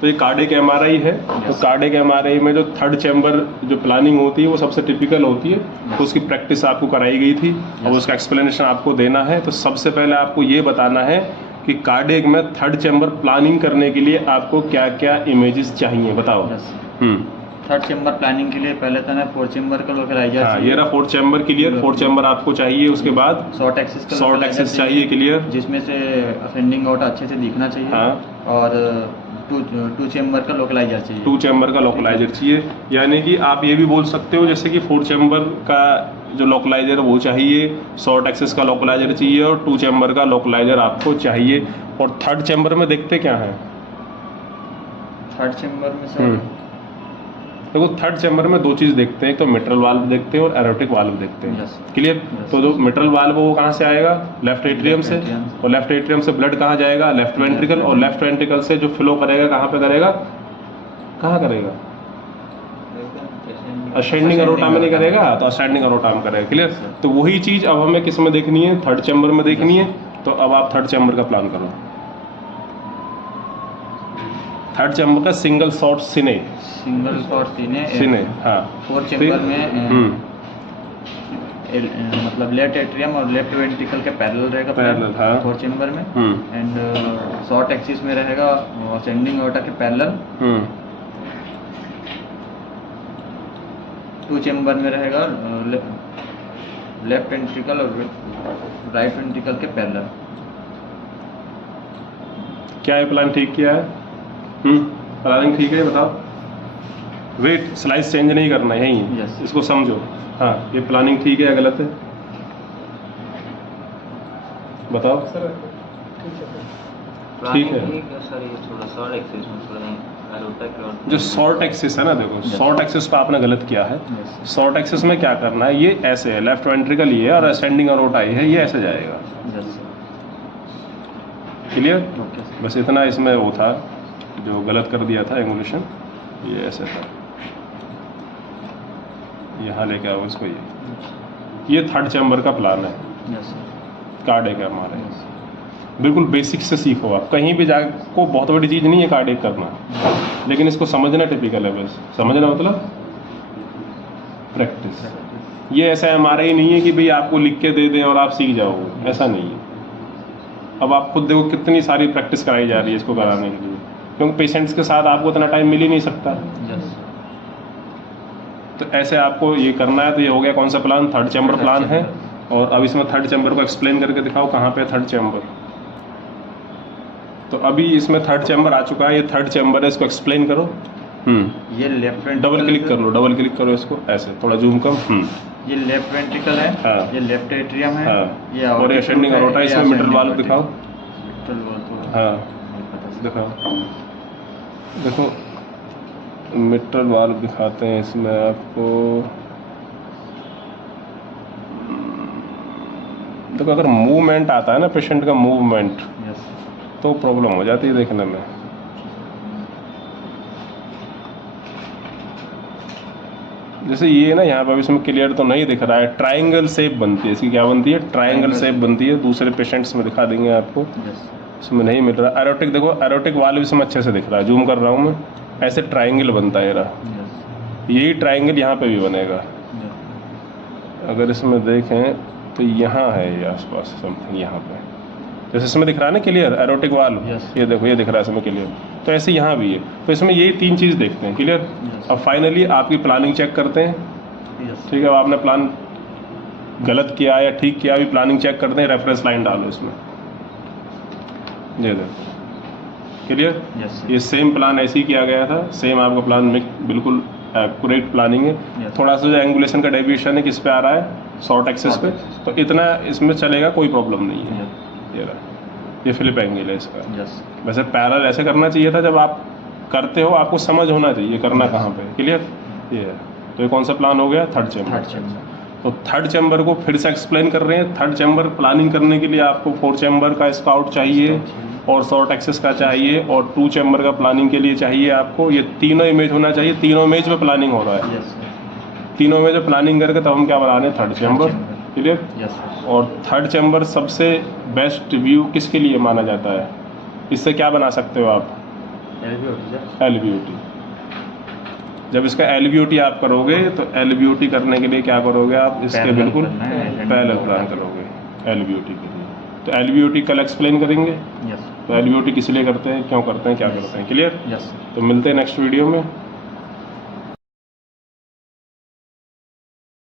तो ये cardiac MRI है। तो कार्डियक एमआरआई में जो थर्ड चैम्बर जो प्लानिंग होती है वो सबसे टिपिकल होती है। तो उसकी प्रैक्टिस आपको कराई गई थी और उसका एक्सप्लेनेशन आपको देना है। तो सबसे पहले आपको ये बताना है कि कार्डियक में थर्ड चैम्बर प्लानिंग करने के लिए आपको क्या क्या इमेजेस चाहिए, बताओ। थर्ड चैम्बर प्लानिंग के लिए पहले तो ना फोर्थ चैम्बर का लोकलाइजर चाहिए। ये रहा fourth chamber clear, fourth chamber आपको चाहिए। उसके बाद शॉर्ट एक्सिस चाहिए क्लियर, जिसमें से असेंडिंग आउट अच्छे से दिखना चाहिए। और टू चैम्बर का लोकलाइजर चाहिए। टू चैम्बर का लोकलाइजर चाहिए, यानी कि आप ये भी बोल सकते हो जैसे कि फोर्थ चैम्बर का जो लोकलाइजर वो चाहिए, शॉर्ट एक्सिस का लोकलाइजर चाहिए और टू चैम्बर का लोकलाइजर आपको चाहिए। और थर्ड चैम्बर में देखते क्या है? थर्ड चैम्बर में सर देखो थर्ड चैम्बर में दो चीज़ देखते हैं, तो मिट्रल वाल्व देखते हैं और एरोटिक वाल्व देखते हैं। क्लियर। तो जो मिट्रल वाल्व वो कहाँ से आएगा? लेफ्ट एट्रियम से। और लेफ्ट एट्रियम से ब्लड कहाँ जाएगा? Left ventricle. और लेफ्ट वेंट्रिकल से जो फ्लो करेगा कहाँ पे करेगा? कहाँ करेगा? असेंडिंग अरोटा में नहीं करेगा, तो असेंडिंग अरोटा में करेगा। क्लियर। तो वही चीज़ अब हमें किस में देखनी है? थर्ड चैम्बर में देखनी है। तो अब आप थर्ड चैम्बर का प्लान करो। थर्ड चैम्बर का सिंगल शॉट सिने हाँ। फोर्थ चैम्बर में मतलब लेफ्ट एट्रियम और लेफ्ट वेंट्रिकल के पैरेलल रहेगा पैरेलल, हाँ। फोर्थ चैम्बर में। एंड शॉर्ट एक्सिस में रहेगा असेंडिंग आउटा के पैरेलल। टू चैम्बर में रहेगा लेफ्ट वेंट्रिकल और राइट वेंट्रिकल के पैरेलल। क्या ये प्लान ठीक किया है? प्लानिंग ठीक है, बताओ। वेट, स्लाइस चेंज नहीं करना है यहीं। इसको समझो। हाँ, ये प्लानिंग ठीक है या गलत है? बताओ सर। ठीक है सर, ये थोड़ा शॉर्ट एक्सिस में थोड़ा जो शॉर्ट एक्सिस है ना, देखो शॉर्ट एक्सिस पे आपने गलत किया है। शॉर्ट एक्सिस में क्या करना है? ये ऐसे है, लेफ्ट वेंट्रिकल ये है और असेंडिंग अरोटा ये है, ये ऐसे जाएगा। क्लियर। बस इतना इसमें वो था जो गलत कर दिया था एंगुलेशन, ये ऐसे था। यहाँ लेके आओ इसको। ये थर्ड चैम्बर का प्लान है कार्डियक है हमारे। बिल्कुल बेसिक से सीखो आप। कहीं भी जाको बहुत बड़ी चीज़ नहीं है कार्डियक करना, लेकिन इसको समझना टिपिकल है। बस समझना मतलब प्रैक्टिस। ये ऐसा हमारा ही नहीं है कि भाई आपको लिख के दे दें और आप सीख जाओ, ऐसा नहीं है। अब आप खुद देखो कितनी सारी प्रैक्टिस कराई जा रही है इसको कराने के लिए, क्योंकि पेशेंट्स के साथ आपको इतना टाइम मिल ही नहीं सकता। तो ऐसे आपको ये करना है। तो ये हो गया कौन सा प्लान? थर्ड चैम्बर प्लान है। और अब इसमें थर्ड चैम्बर को एक्सप्लेन करके दिखाओ कहाँ पे थर्ड चैम्बर। तो अभी इसमें थर्ड चैम्बर आ चुका है, ये थर्ड चैम्बर है, इसको एक्सप्लेन करो। ये लेफ्ट डबल क्लिक कर लो, डबल क्लिक करो इसको, ऐसे थोड़ा जूम कम। ये लेफ्ट वेंट्रिकल है। हाँ। ये लेफ्ट एट्रियम है। हाँ। ये और असेंडिंग अरोटा। इसमें मिट्रल वाल्व दिखाओ। हाँ दिखाओ, देखो मिट्रल वाल्व दिखाते हैं इसमें आपको। देखो अगर मूवमेंट आता है ना, पेशेंट का मूवमेंट, तो प्रॉब्लम हो जाती है देखने में। जैसे ये ना यहाँ पर इसमें क्लियर तो नहीं दिख रहा है, ट्रायंगल शेप बनती है इसकी। क्या बनती है? ट्रायंगल शेप बनती है। दूसरे पेशेंट्स में दिखा देंगे आपको। इसमें नहीं मिल रहा। एरोटिक देखो, एरोटिक वाल्व इसमें अच्छे से दिख रहा है, जूम कर रहा हूँ मैं। ऐसे ट्रायंगल बनता है यही ट्रायंगल यहाँ पे भी बनेगा। अगर इसमें देखें तो यहाँ है ये आसपास समथिंग, यहाँ पे जैसे इसमें दिख रहा है ना क्लियर एरोटिक वाल्व। ये देखो, ये दिख रहा है इसमें क्लियर। तो ऐसे यहाँ भी है। तो इसमें यही तीन चीज़ देखते हैं, क्लियर। अब फाइनली आपकी प्लानिंग चेक करते हैं। ठीक है, अब आपने प्लान गलत किया या ठीक किया, अभी प्लानिंग चेक करते हैं। रेफरेंस लाइन डालो इसमें, ये देखो क्लियर। ये सेम प्लान ऐसे ही किया गया था, सेम आपका प्लान बिल्कुल एक्यूरेट प्लानिंग है। थोड़ा सा जो एंगुलेशन का डेविएशन है किस पे आ रहा है? शॉर्ट एक्सिस पे। तो इतना इसमें चलेगा, कोई प्रॉब्लम नहीं है। ये फ्लिप एंगल है इसका। वैसे पैरेलल ऐसे करना चाहिए था, जब आप करते हो आपको समझ होना चाहिए करना कहाँ पे। क्लियर। ये है। तो ये कौन सा प्लान हो गया? Third chamber. तो थर्ड चैम्बर को फिर से एक्सप्लेन कर रहे हैं। थर्ड चैम्बर प्लानिंग करने के लिए आपको फोर्थ चैम्बर का स्काउट चाहिए और शॉर्ट एक्सिस का चाहिए और टू चैम्बर का प्लानिंग के लिए चाहिए आपको ये तीनों इमेज होना चाहिए। तीनों इमेज में प्लानिंग हो रहा है। तीनों में जो प्लानिंग करके तब हम क्या बना रहे हैं? Third chamber. क्लियर। और थर्ड चैम्बर सबसे बेस्ट व्यू किसके लिए माना जाता है? इससे क्या बना सकते हो आप? LVOT sir. LVOT। जब इसका LVOT आप करोगे तो LVOT करने के लिए क्या करोगे आप, इसके Parallel बिल्कुल करना है, ascending पैरेलल aorta प्लान के। करोगे LVOT के लिए। तो LVOT कल एक्सप्लेन करेंगे। यस तो LVOT किस लिए करते हैं, क्यों करते हैं, क्या करते हैं, क्लियर। यस। तो मिलते हैं नेक्स्ट वीडियो में।